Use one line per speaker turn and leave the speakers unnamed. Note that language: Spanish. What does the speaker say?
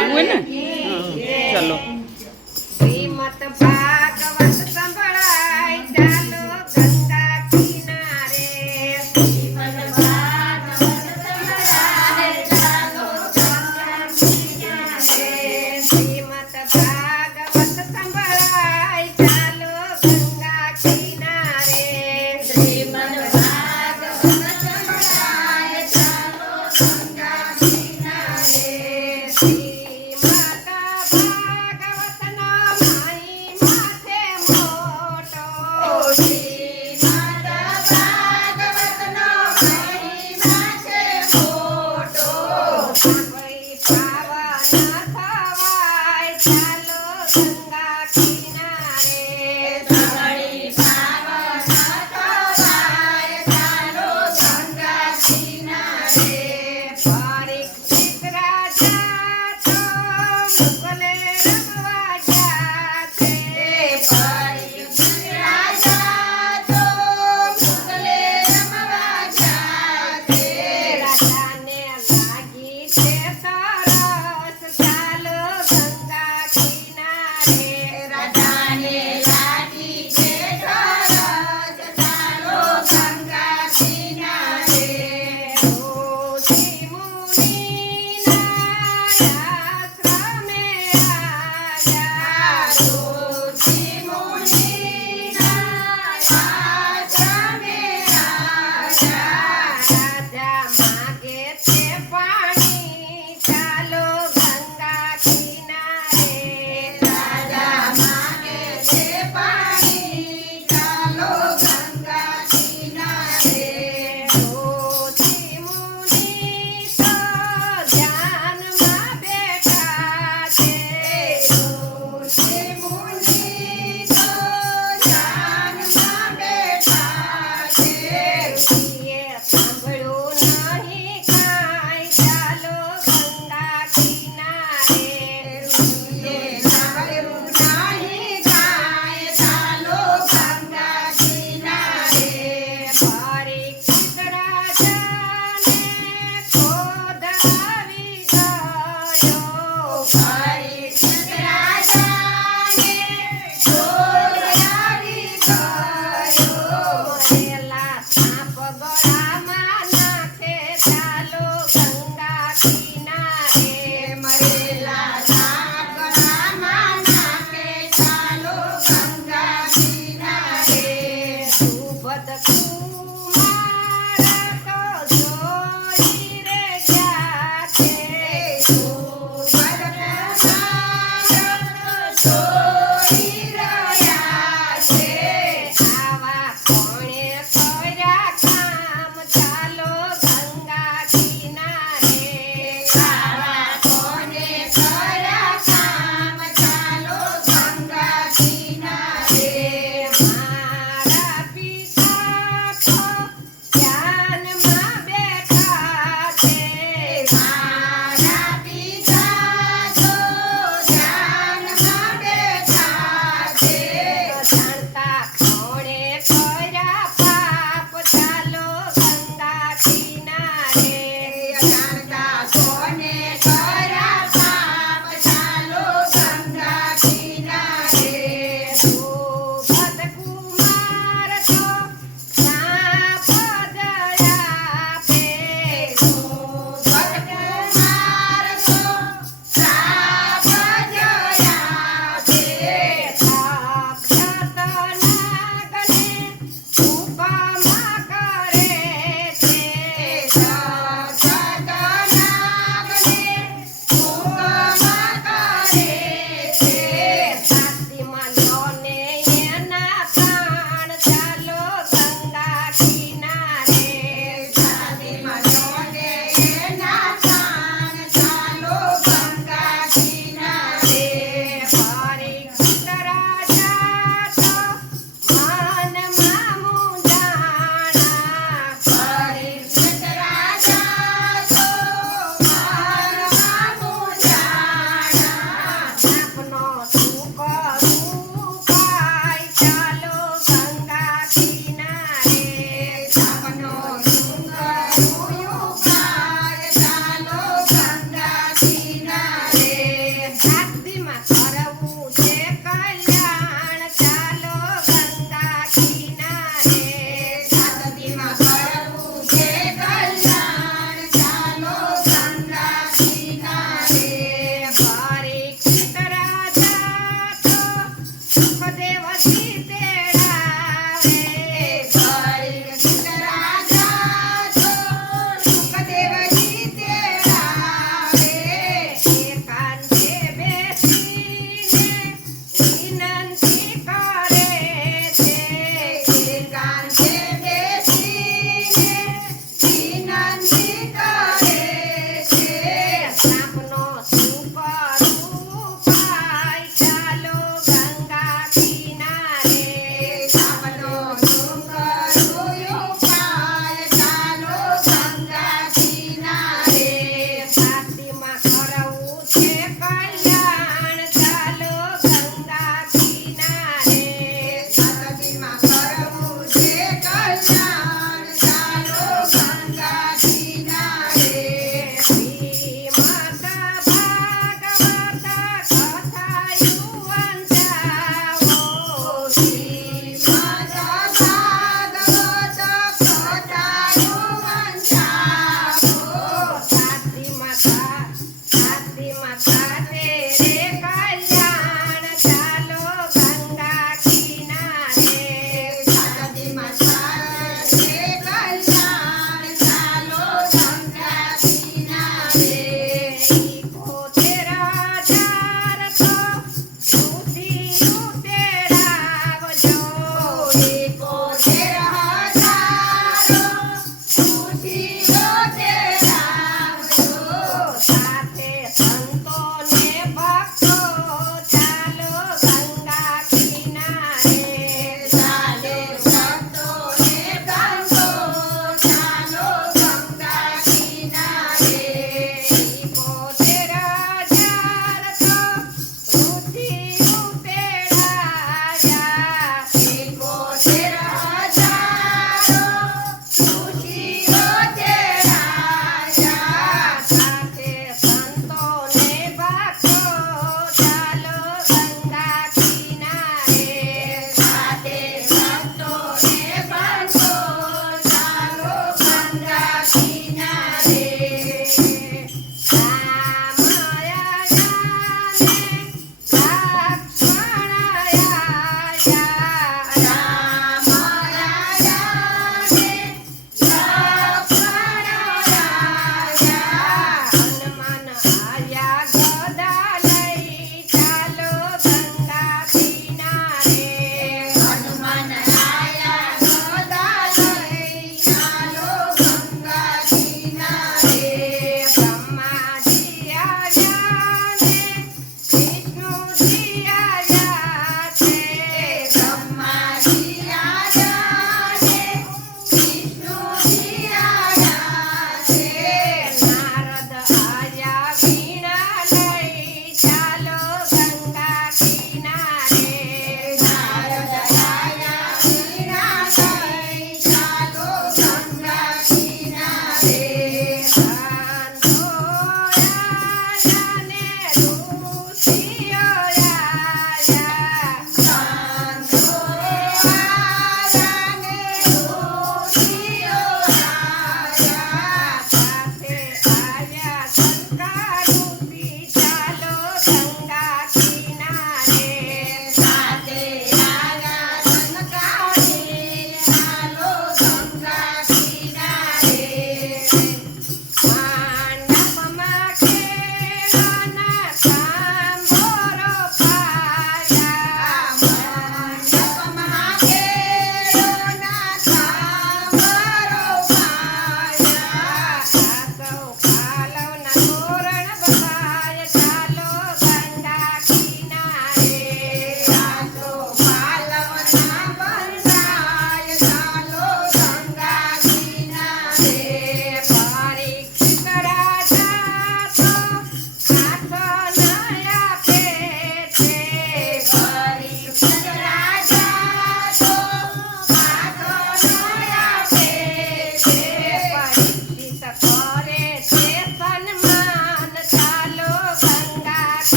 Ah, buena.